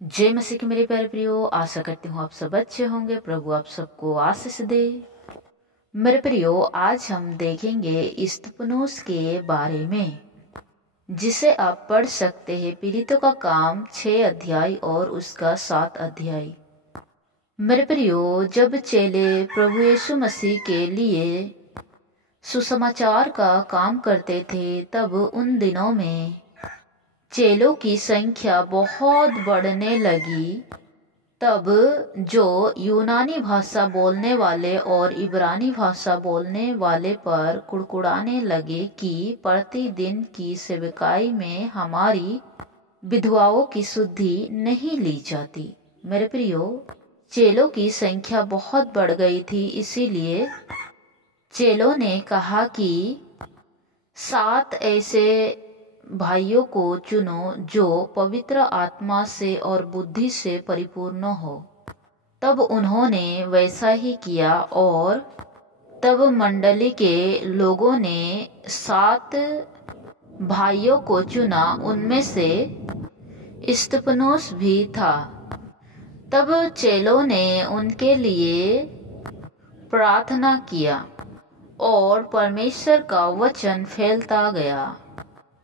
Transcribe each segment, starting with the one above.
जय मसीह के मेरे प्यारे प्रियो, आशा करती हूँ आप सब अच्छे होंगे। प्रभु आप सबको आशीष दे। मेरे प्रियो, आज हम देखेंगे स्तफनुस के बारे में, जिसे आप पढ़ सकते हैं पीड़ितों का काम 6 अध्याय और उसका 7 अध्याय। मेरे प्रियो, जब चेले प्रभु यीशु मसीह के लिए सुसमाचार का काम करते थे, तब उन दिनों में चेलों की संख्या बहुत बढ़ने लगी। तब जो यूनानी भाषा बोलने वाले और इब्रानी भाषा बोलने वाले पर कुड़कुड़ाने लगे कि प्रतिदिन की सेवकाई में हमारी विधवाओं की शुद्धि नहीं ली जाती। मेरे प्रियो, चेलों की संख्या बहुत बढ़ गई थी, इसीलिए चेलों ने कहा कि 7 ऐसे भाइयों को चुनो जो पवित्र आत्मा से और बुद्धि से परिपूर्ण हो। तब उन्होंने वैसा ही किया और तब मंडली के लोगों ने 7 भाइयों को चुना। उनमें से स्तफनुस भी था। तब चेलों ने उनके लिए प्रार्थना किया और परमेश्वर का वचन फैलता गया।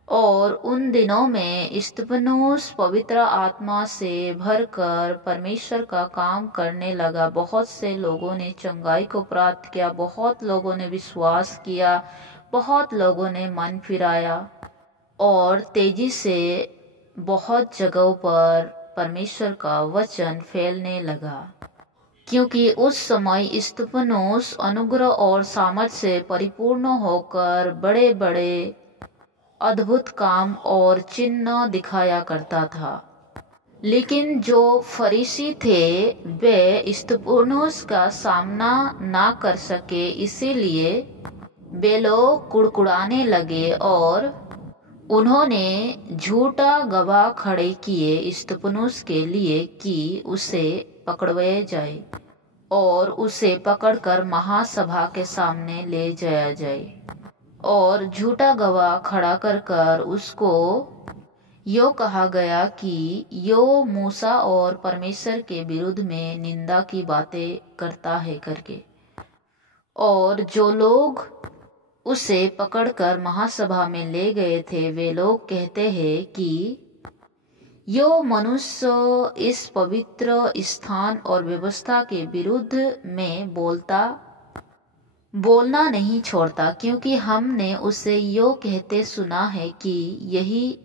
और उन दिनों में स्तफनुस पवित्र आत्मा से भरकर परमेश्वर का काम करने लगा। बहुत से लोगों ने चंगाई को प्राप्त किया, बहुत लोगों ने विश्वास किया, बहुत लोगों ने मन फिराया और तेजी से बहुत जगहों पर परमेश्वर का वचन फैलने लगा। क्योंकि उस समय स्तफनुस अनुग्रह और सामर्थ से परिपूर्ण होकर बड़े बड़े अद्भुत काम और चिन्ह दिखाया करता था। लेकिन जो फरीसी थे वे स्तफनुस का सामना ना कर सके, इसीलिए वे लोग कुड़कुड़ाने लगे और उन्होंने झूठा गवाह खड़े किए स्तफनुस के लिए कि उसे पकड़वाया जाए और उसे पकड़कर महासभा के सामने ले जाया जाए। और झूठा गवाह खड़ा कर उसको यो कहा गया कि यो मूसा और परमेश्वर के विरुद्ध में निंदा की बातें करता है करके। और जो लोग उसे पकड़कर महासभा में ले गए थे, वे लोग कहते हैं कि यो मनुष्य इस पवित्र स्थान और व्यवस्था के विरुद्ध में बोलना नहीं छोड़ता, क्योंकि हमने उसे यो कहते सुना है कि यही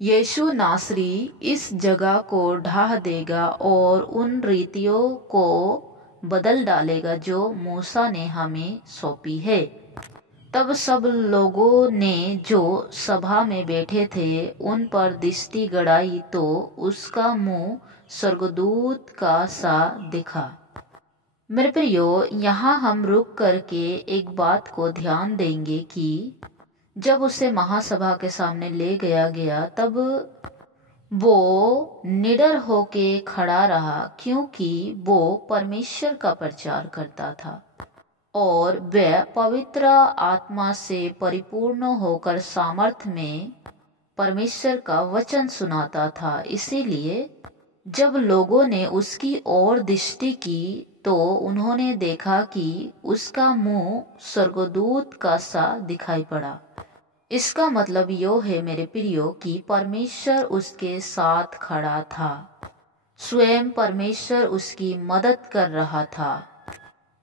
यीशु नासरी इस जगह को ढा देगा और उन रीतियों को बदल डालेगा जो मूसा ने हमें सौंपी है। तब सब लोगों ने जो सभा में बैठे थे उन पर दृष्टि गड़ाई, तो उसका मुंह स्वर्गदूत का सा दिखा। मेरे प्रियो, यहाँ हम रुक करके एक बात को ध्यान देंगे कि जब उसे महासभा के सामने ले गया तब वो निडर होके खड़ा रहा, क्योंकि वो परमेश्वर का प्रचार करता था और वह पवित्र आत्मा से परिपूर्ण होकर सामर्थ में परमेश्वर का वचन सुनाता था। इसीलिए जब लोगों ने उसकी ओर दृष्टि की तो उन्होंने देखा कि उसका मुंह स्वर्गदूत का सा दिखाई पड़ा। इसका मतलब यो है मेरे प्रियो कि परमेश्वर उसके साथ खड़ा था। स्वयं परमेश्वर उसकी मदद कर रहा था,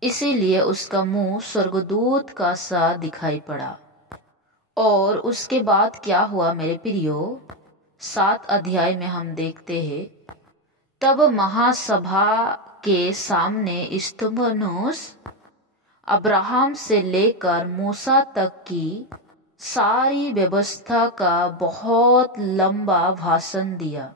इसीलिए उसका मुंह स्वर्गदूत का सा दिखाई पड़ा। और उसके बाद क्या हुआ मेरे प्रियो, 7 अध्याय में हम देखते हैं, तब महासभा के सामने स्तफनुस अब्राहम से लेकर मूसा तक की सारी व्यवस्था का बहुत लंबा भाषण दिया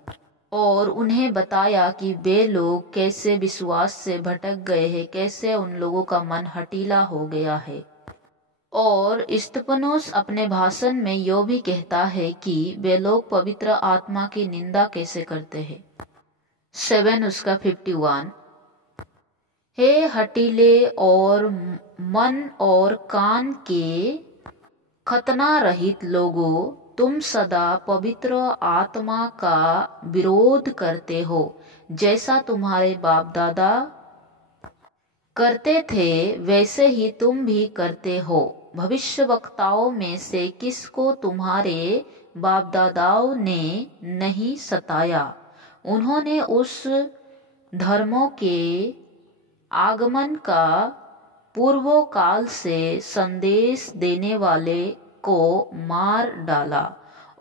और उन्हें बताया कि वे लोग कैसे विश्वास से भटक गए हैं, कैसे उन लोगों का मन हठीला हो गया है। और स्तफनुस अपने भाषण में यो भी कहता है कि वे लोग पवित्र आत्मा की निंदा कैसे करते हैं। 7 उसका 51, हे हठीले और मन और कान के खतना रहित लोगों, तुम सदा पवित्र आत्मा का विरोध करते हो, जैसा तुम्हारे बाप दादा करते थे वैसे ही तुम भी करते हो। भविष्यवक्ताओं में से किसको तुम्हारे बाप दादाओं ने नहीं सताया? उन्होंने उस धर्मों के आगमन का पूर्व काल से संदेश देने वाले को मार डाला,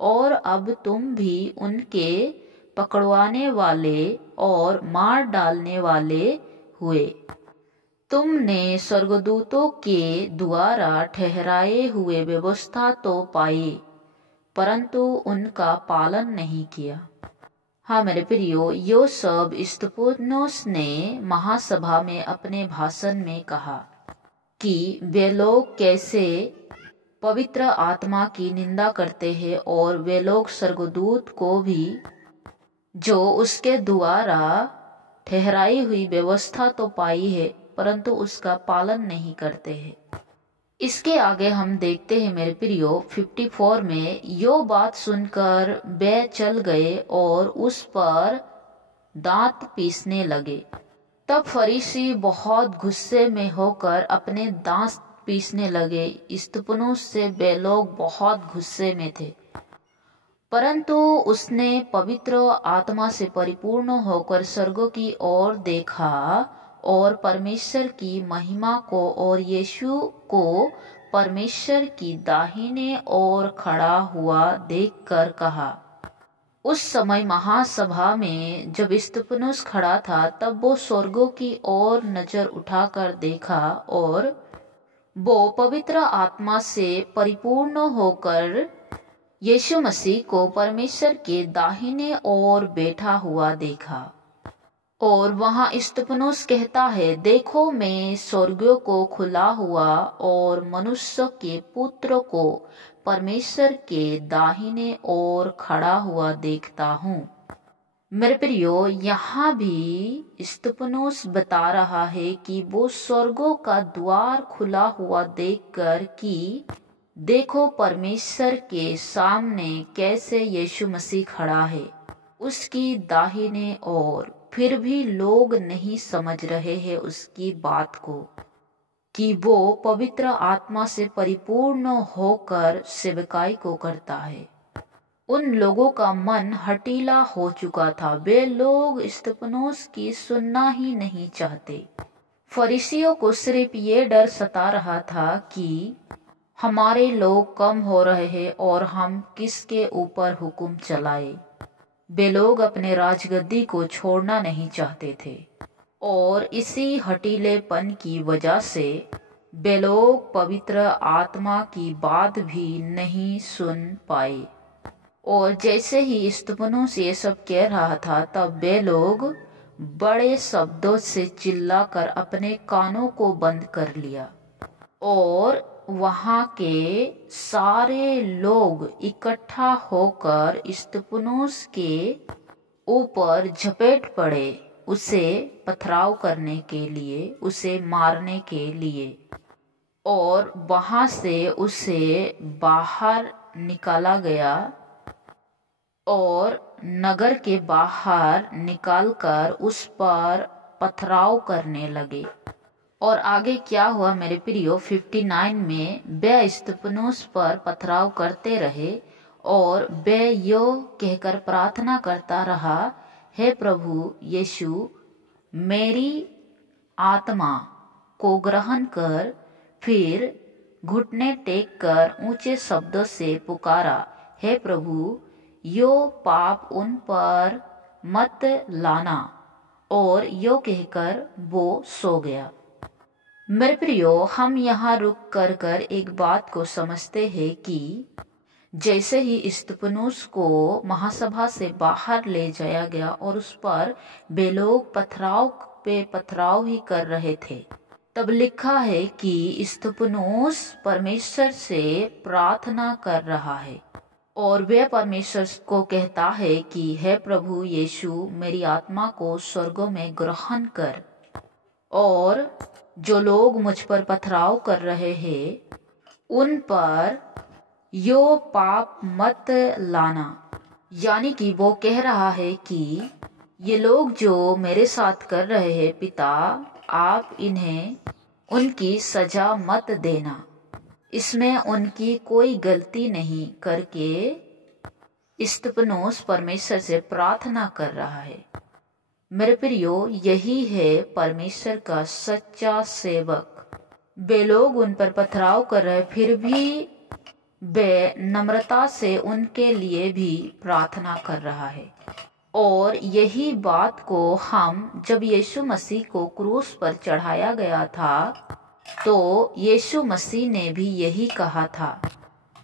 और अब तुम भी उनके पकड़वाने वाले और मार डालने वाले हुए। तुमने स्वर्गदूतों के द्वारा ठहराए हुए व्यवस्था तो पाई, परंतु उनका पालन नहीं किया। हाँ मेरे प्रियो, यो सब स्तिफनुस ने महासभा में अपने भाषण में कहा कि वे लोग कैसे पवित्र आत्मा की निंदा करते हैं, और वे लोग स्वर्गदूत को भी, जो उसके द्वारा ठहराई हुई व्यवस्था तो पाई है परंतु उसका पालन नहीं करते हैं। इसके आगे हम देखते हैं मेरे प्रियो 54 में, यो बात सुनकर वे चल गए और उस पर दांत पीसने लगे। तब फरीसी बहुत गुस्से में होकर अपने दांत पीसने लगे। स्तिफनुस से वे लोग बहुत गुस्से में थे, परंतु उसने पवित्र आत्मा से परिपूर्ण होकर स्वर्ग की ओर देखा और परमेश्वर की महिमा को और यीशु को परमेश्वर की दाहिने ओर खड़ा हुआ देखकर कहा। उस समय महासभा में जब स्तिफनुस खड़ा था, तब वो स्वर्गों की ओर नजर उठाकर देखा, और वो पवित्र आत्मा से परिपूर्ण होकर यीशु मसीह को परमेश्वर के दाहिने ओर बैठा हुआ देखा। और वहां स्तिफनुस कहता है, देखो मैं स्वर्गों को खुला हुआ और मनुष्य के पुत्र को परमेश्वर के दाहिने ओर खड़ा हुआ देखता हूँ। मेरे प्रियो, यहाँ भी स्तिफनुस बता रहा है कि वो स्वर्गों का द्वार खुला हुआ देखकर कि देखो परमेश्वर के सामने कैसे यीशु मसीह खड़ा है उसकी दाहिने ओर। फिर भी लोग नहीं समझ रहे हैं उसकी बात को कि वो पवित्र आत्मा से परिपूर्ण होकर सेवकाई को करता है। उन लोगों का मन हठीला हो चुका था। वे लोग स्तिफनुस की सुनना ही नहीं चाहते। फरीसियों को सिर्फ ये डर सता रहा था कि हमारे लोग कम हो रहे हैं और हम किसके ऊपर हुक्म चलाए। वे लोग अपने राजगद्दी को छोड़ना नहीं चाहते थे, और इसी हठीलेपन की वजह से वे लोग पवित्र आत्मा की बात भी नहीं सुन पाए। और जैसे ही स्तिफनुस ये सब कह रहा था, तब वे लोग बड़े शब्दों से चिल्लाकर अपने कानों को बंद कर लिया, और वहां के सारे लोग इकट्ठा होकर स्तिफनुस के ऊपर झपेट पड़े, उसे पथराव करने के लिए, उसे मारने के लिए। और वहां से उसे बाहर निकाला गया और नगर के बाहर निकालकर उस पर पथराव करने लगे। और आगे क्या हुआ मेरे प्रियो 59 में, वे स्तिफनुस पर पथराव करते रहे और वे यो कहकर प्रार्थना करता रहा, हे प्रभु यीशु, मेरी आत्मा को ग्रहण कर। फिर घुटने टेक कर ऊंचे शब्दों से पुकारा, हे प्रभु, यो पाप उन पर मत लाना। और यो कहकर वो सो गया। मेरे प्रियो, हम यहाँ रुक कर एक बात को समझते हैं कि जैसे ही स्तिफनुस को महासभा से बाहर ले जाया गया और उस पर वे लोग पथराव पे पथराव ही कर रहे थे, तब लिखा है कि स्तिफनुस परमेश्वर से प्रार्थना कर रहा है और वे परमेश्वर को कहता है कि हे प्रभु यीशु, मेरी आत्मा को स्वर्गों में ग्रहण कर। और जो लोग मुझ पर पथराव कर रहे हैं उन पर यो पाप मत लाना। यानी कि वो कह रहा है कि ये लोग जो मेरे साथ कर रहे हैं पिता, आप इन्हें उनकी सजा मत देना। इसमें उनकी कोई गलती नहीं करके स्तिफनुस परमेश्वर से प्रार्थना कर रहा है। मेरे प्रियो, यही है परमेश्वर का सच्चा सेवक। वे लोग उन पर पथराव कर रहे, फिर भी वे नम्रता से उनके लिए भी प्रार्थना कर रहा है। और यही बात को हम जब यीशु मसीह को क्रूस पर चढ़ाया गया था तो यीशु मसीह ने भी यही कहा था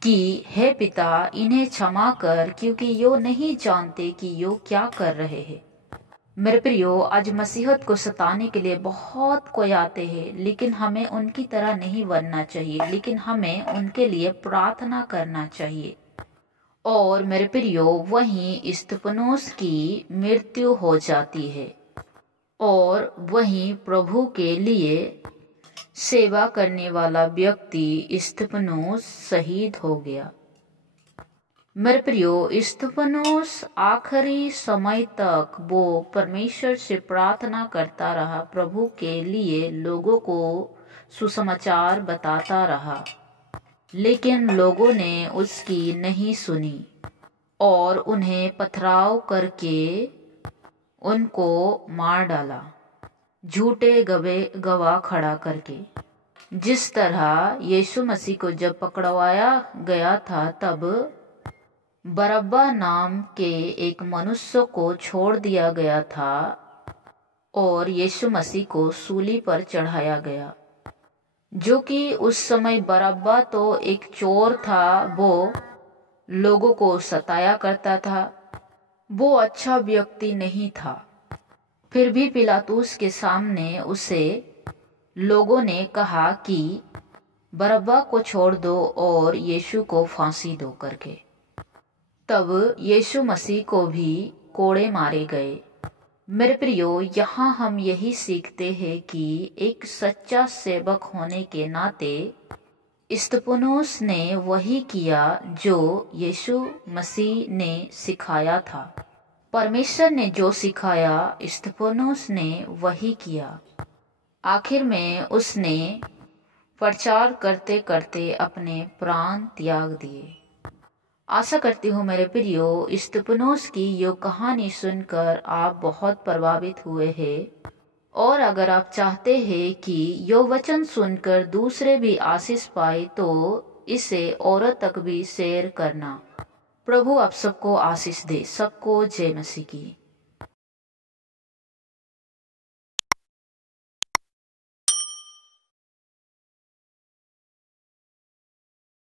कि हे पिता, इन्हें क्षमा कर, क्योंकि यो नहीं जानते कि यो क्या कर रहे हैं। मेरे प्रियो, आज मसीहत को सताने के लिए बहुत कोई आते हैं, लेकिन हमें उनकी तरह नहीं बनना चाहिए, लेकिन हमें उनके लिए प्रार्थना करना चाहिए। और मेरे प्रियो, वहीं स्तिफनुस की मृत्यु हो जाती है और वहीं प्रभु के लिए सेवा करने वाला व्यक्ति स्तिफनुस शहीद हो गया। मेरे प्रियो, स्तिफनुस आखिरी समय तक वो परमेश्वर से प्रार्थना करता रहा, प्रभु के लिए लोगों को सुसमाचार बताता रहा, लेकिन लोगों ने उसकी नहीं सुनी और उन्हें पथराव करके उनको मार डाला, झूठे गवाह खड़ा करके। जिस तरह यीशु मसीह को जब पकड़वाया गया था तब बरअब्बा नाम के एक मनुष्य को छोड़ दिया गया था और यीशु मसीह को सूली पर चढ़ाया गया, जो कि उस समय बरअब्बा तो एक चोर था, वो लोगों को सताया करता था, वो अच्छा व्यक्ति नहीं था। फिर भी पिलातुस के सामने उसे लोगों ने कहा कि बरअब्बा को छोड़ दो और यीशु को फांसी दो करके। तब यीशु मसीह को भी कोड़े मारे गए। मेरे प्रियो, यहाँ हम यही सीखते हैं कि एक सच्चा सेवक होने के नाते स्तिफनुस ने वही किया जो यीशु मसीह ने सिखाया था। परमेश्वर ने जो सिखाया, स्तिफनुस ने वही किया। आखिर में उसने प्रचार करते करते अपने प्राण त्याग दिए। आशा करती हूँ मेरे प्रियो, स्तिफनुस की यो कहानी सुनकर आप बहुत प्रभावित हुए हैं, और अगर आप चाहते हैं कि यो वचन सुनकर दूसरे भी आशीष पाए तो इसे औरों तक भी शेयर करना। प्रभु आप सबको आशीष दे। सबको जय मसीह की।